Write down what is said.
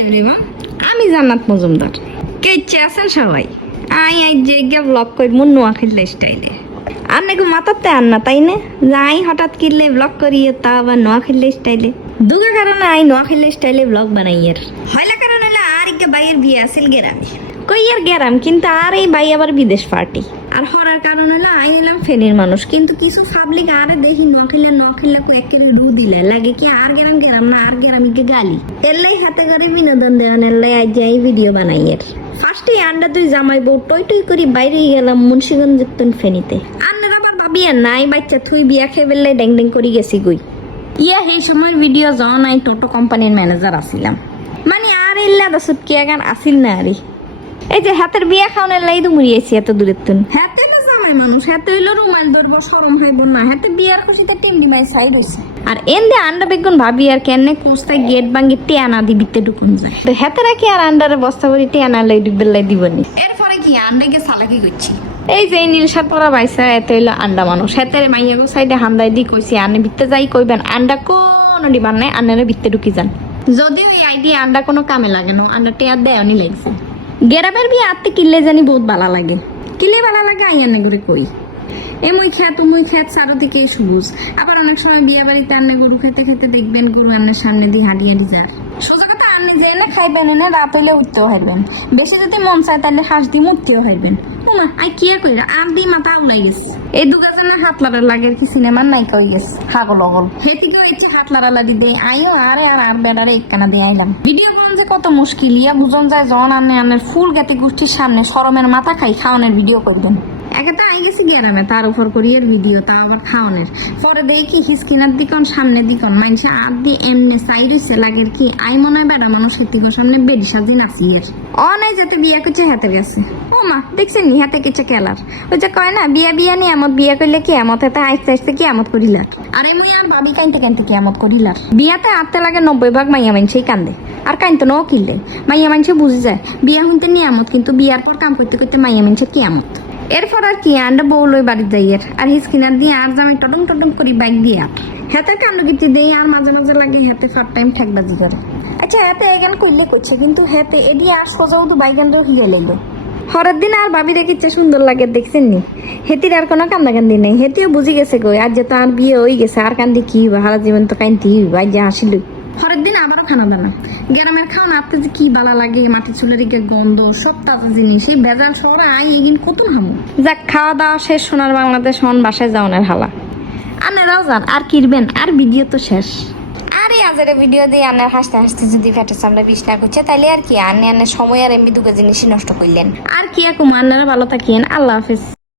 Everyone, আমি জান্নাত মজুমদার। কেচে আছেন সবাই? আই যে ব্লগ করি মন নোয়াখালী স্টাইলে। আর নাকি মাথাতে আন না তাই না? যাই হঠাৎ কিনলে ব্লগ করি তা আবার নোয়াখালী স্টাইলে। দুগা কারণে আই নোয়াখালী স্টাইলে ব্লগ বানাই এর। হয়লা কারণ হলো আর একটা বাইয়ের বিয়ে আসিল গেরামে। কই আর গেরাম কিন্তু আর এই বাই আবার বিদেশ পার্টি। আর হরার কারণ হলো আই হলাম ফেনীর মানুষ, কিন্তু কিছু পাবলিক আরে দেখি নোয়াখালী কো একেবারে রু দিলে লাগে কি আর গেরাম না আর গেরামিকে গালি। এলাই হাতে করে বিনোদন দেওয়ান এলাই আজ যাই ভিডিও বানাই এর। ফার্স্টে আন্ডা তুই জামাই বউ টই করি বাইরে গেলাম মুন্সিগঞ্জ যুক্তন ফেনীতে। আন্নার আবার ভাবি আর নাই বাচ্চা থুই বিয়া খেয়ে বেললে ড্যাং করি গেছি গুই। ইয়া সেই সময়ের ভিডিও জন আই টোটো কোম্পানির ম্যানেজার আসিলাম। মানে আর এল্লা দশত কি আগান আসিল না আরে। এই যে হাতের বিয়া খাওয়ানোর লাই তো মুড়িয়েছি এত দূরের তুন। হাতে না জামাই মানুষ, হাতে হইলো রুমাল ধরবো সরম হইব না, হাতে বিয়ার খুশিতে টিমডি মাই সাইড হইছে। আর এন্দে আন্ডা বেগুন ভাবি আর কেনে কোস্তায় গেট ভাঙ্গি টেয়ানা দি বিতে ঢুকুন যায়। তো হাতে রাখি আর আন্ডারে বস্তা ভরি টেয়ানা লাই বেল্লাই দিবনি। এরপরে কি আন্ডাকে সালাকি করছি। এই যে নীল শার্ট পরা বাইসা এত হইলো আন্ডা মানুষ। হাতের মাইয়াগো সাইডে হামদাই দি কইছি আনে বিতে যাই কইবেন আন্ডা কোনো ডিমান্ড নাই, আন্নারে বিতে ঢুকি যান। যদিও এই আইডিয়া আন্ডা কোনো কামে লাগে না, আন্ডা টেয়ার দেয়নি লাগছে। গেরামের বিয়ে আত্মে কিনলে জানি বহুত ভালো লাগে। কিলে ভালো লাগে আইয়ানে করে কই মুই খেত চারোদিকে সবুজ। আবার অনেক সময় বিয়ে বাড়িতে আন্নে গরু খেতে দেখবেন গরু আন্নের সামনে দিয়ে হাঁটিয়ে যার। সোজা কথা আন্নে যে না খাইবেন না রাত হইলে উঠতেও হাইবেন। বেশি যদি মন চায় তাহলে হাঁস দিয়ে মুক্তিও হাইবেন। না আই কি কইরা আর দি মাথা উলাই গেছে। এই দুগাজন না হাত লাড়ার লাগে কি সিনেমার নায়িকা হয়ে গেছে হাগল অগল। হেতিকেও ইচ্ছে হাত লাড়া লাগি দেয় আইও আর বেড়ারে একখানা দিয়ে আইলাম। ভিডিও করুন যে কত মুশকিল ইয়া বুঝন যায় জন আন্নের ফুল জ্ঞাতি গোষ্ঠীর সামনে শরমের মাথা খাই খাওয়ানোর ভিডিও করবেন। একেটা আই গেছি গেরামে তার উপর করিয়ের ভিডিও তা আবার খাওয়ানোর। পরে দেখি হিসকিনার দিকন সামনে দিকন মানুষে আর দিয়ে এমনি চাই রইছে লাগের কি আই মনে হয় বেড়া মানুষ হেতিকোর সামনে বেডি সাজি নাচি এর। অনেক যাতে বিয়া করছে হাতের গেছে। ও মা দেখছেন নি হাতে কিছু কেলার। ওই যে কয় না বিয়া নি এমত বিয়া করলে কি এমত হাতে আস্তে কি এমত করিলার। আর এমনি আর বাবি কানতে কি এমত করিলার। বিয়াতে আটতে লাগে 90 ভাগ মাইয়া মানুষই কান্দে আর কানতে নও কিনলে মাইয়া মানুষে বুঝে যায় বিয়া শুনতে নিয়ামত, কিন্তু বিয়ার পর কাম করতে মাইয়া মানুষের কি এমত। এরপর আর কি আন্ডা বউ লই বাড়ি যাই আর হিসকিনার দিয়ে আর জামাই টডং করি বাইক দিয়ে হাতে কান্ড গীতি দেই আর মাঝে লাগে হাতে ফার টাইম ঠেকবাজি করে। আচ্ছা হাতে এখান করলে করছে কিন্তু হাতে এডি আর সোজাও তো বাইকান হিজে লইল। হরের দিন আর ভাবি দেখিচ্ছে সুন্দর লাগে দেখছেন নি। হেতির আর কোনো কান্দি নেই, হেতিও বুঝি গেছে গো আর যেহেতু আর বিয়ে হয়ে গেছে আর কান্দি কি হারা জীবন তো কান্দি ভাই যে হাসিল। হরের দিন আবারও খানা দানা গ্রামের খাওয়া আপনি যে কি বালা লাগে, মাটি চুলের গন্ধ সব তাজা জিনিস। এই বেজাল শহরে আই এগিন কত হামু। যাক খাওয়া দাওয়া শেষ, সোনার বাংলাদেশ হন বাসায় যাওয়ার হালা। আনেরাও যান আর কিরবেন আর ভিডিও তো শেষ। আরে আজের ভিডিও দিয়ে আনার হাসতে যদি ফ্যাটের সামনে বিষ না করছে তাইলে আর কি আনে সময় আর এমনি দুটো জিনিসই নষ্ট করলেন। আর কি আনারা ভালো থাকিয়েন, আল্লাহ হাফেজ।